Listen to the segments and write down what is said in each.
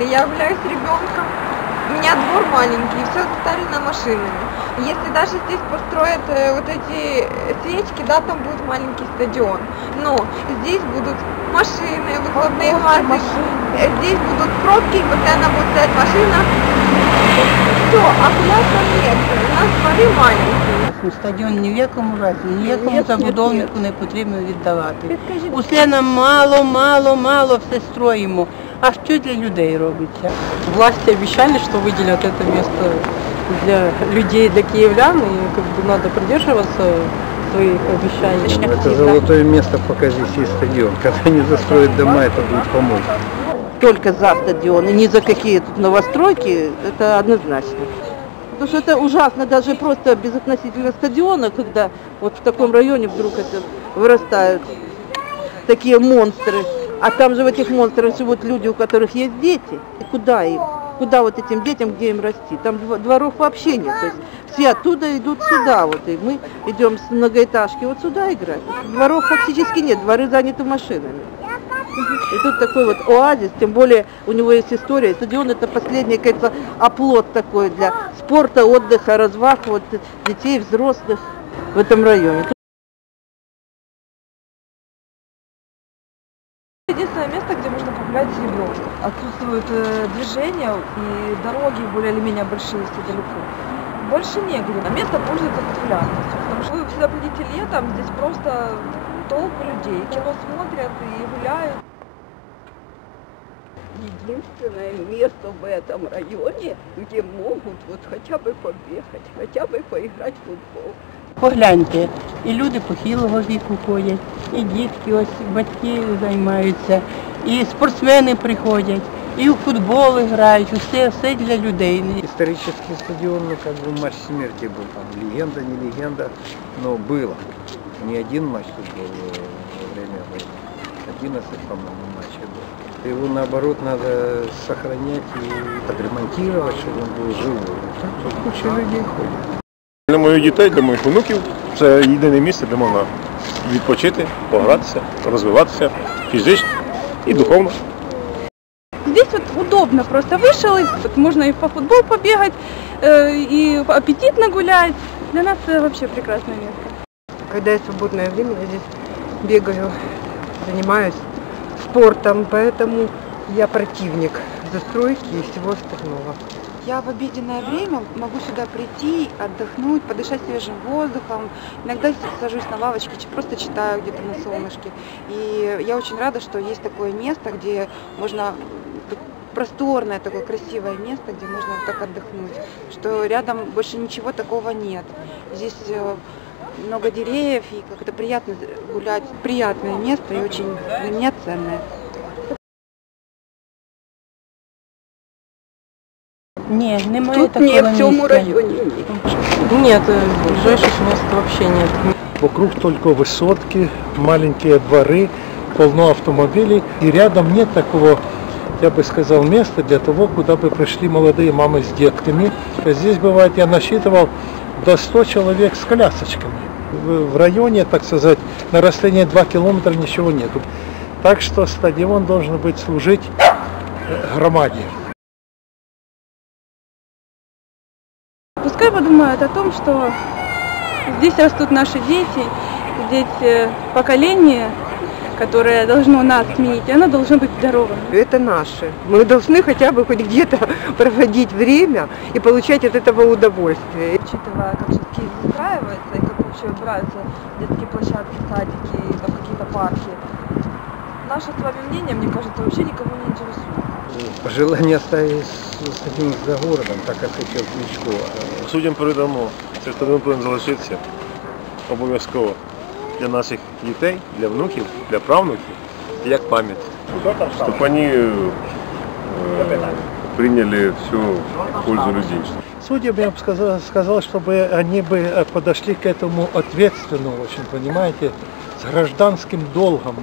Я являюсь ребенком, у меня двор маленький, все заставлено машинами. Если даже здесь построят э, вот эти свечки, да, там будет маленький стадион. Но здесь будут машины, выхлопные газы, э, здесь будут пробки, постоянно будет стоять машина. Все, а пляжа нет, у нас дворы маленькие Стадіон ні в якому разі, ніякому Ні, ні, забудовнику не потрібно віддавати. Усе нам мало, мало, мало все строїмо. А що для людей робиться? Власти обещали, что выделят это место для людей, для киевлян, и как бы надо придерживаться своих обещаний. Это золотое место, пока здесь есть стадион. Когда они застроят дома, это будет помойка. только за стадион и ни за какие тут новостройки, это однозначно. Потому что это ужасно даже просто безотносительно стадиона, когда вот в таком районе вдруг это вырастают такие монстры. А там же в этих монстрах живут люди, у которых есть дети. И куда им? Куда вот этим детям, где им расти? Там дво- дворов вообще нет. То есть все оттуда идут сюда. Вот, и мы идем с многоэтажки вот сюда играть. Дворов фактически нет, дворы заняты машинами. И тут такой вот оазис, тем более у него есть история. Стадион это последний, кажется, оплот такой для спорта, отдыха, разваг вот, детей, взрослых в этом районе. Единственное место, где можно погулять с ребенком. Отсутствует э, движение и дороги более или менее большие, если далеко. Больше негде. А место пользуется популярностью. Потому что вы всегда придете летом, здесь просто толпы людей. Кино смотрят и гуляют. единственное место в этом районе, где могут вот хотя бы побегать, хотя бы поиграть в футбол. Погляньте, і люди похилого віку ходять, і дітки, ось батьки займаються, і спортсмени приходять, і у футбол грають, усе, все для людей. Исторический стадион, ну, как бы матч смерти был. Там легенда, не легенда, но было. Не один матч тут был э, во время войны. 11, по-моему, матчей было. Его, наоборот, надо сохранять и отремонтировать, чтобы он был живой. Так тут куча людей ходит. Для моїх дітей, для моїх онуків це єдине місце, де можна відпочити, погратися, розвиватися фізично і духовно. Здесь вот удобно, просто вышел, и вот можно и по футбол побегать, э, и аппетитно гулять. Для нас это вообще прекрасное место. Когда есть свободное время, я здесь бегаю, занимаюсь спортом, поэтому я противник застройки и всего остального. Я в обеденное время могу сюда прийти, отдохнуть, подышать свежим воздухом. Иногда сажусь на лавочке, просто читаю где-то на солнышке. И я очень рада, что есть такое место, где можно просторное такое красивое место, где можно так отдохнуть. Что рядом больше ничего такого нет. Здесь э, много деревьев и как-то приятно гулять. Приятное место и очень для меня ценное. Ні, немає Тут такого не в цьому місця. районе. Нет, э, ближайших мест вообще нет. Вокруг только высотки, маленькие дворы, полно автомобилей. И рядом нет такого, я бы сказал, места для того, куда бы пришли молодые мамы с детками. Здесь бывает, я насчитывал до 100 человек с колясочками. В районе, так сказать, на расстоянии 2 километра ничего нету. Так что стадион должен быть служить э, громаде. Пускай подумают о том, что здесь растут наши дети, здесь э, поколение, которое должно нас сменить, оно должно быть здоровым. Это наше. Мы должны хотя бы хоть где-то проводить время и получать от этого удовольствие. Учитывая, как все-таки как вообще убираются детские площадки, садики, и там какие-то парки. Наше с вами мнение, мне кажется, вообще никого не интересует. Пожелание оставить стадион за городом, так как хотел Кличко. Суддям передамо, цей стадіон повинен залишитися обов'язково для наших дітей, для внуків, для правнуків, як пам'ять. Щоб вони е, прийняли всю пользу людей. Судьям я бы сказал, сказал, чтобы они бы э, подошли к этому ответственно очень, понимаете, с гражданским долгом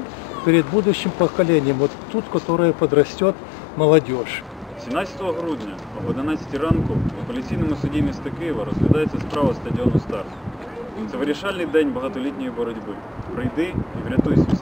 перед будущим поколением, вот тут, которое подрастет молодежь. 17 грудня об 11 ранку в апеляційному суді міста Києва розглядається справа стадіону Старт. Це вирішальний день багатолітньої боротьби. Прийди і врятуй свій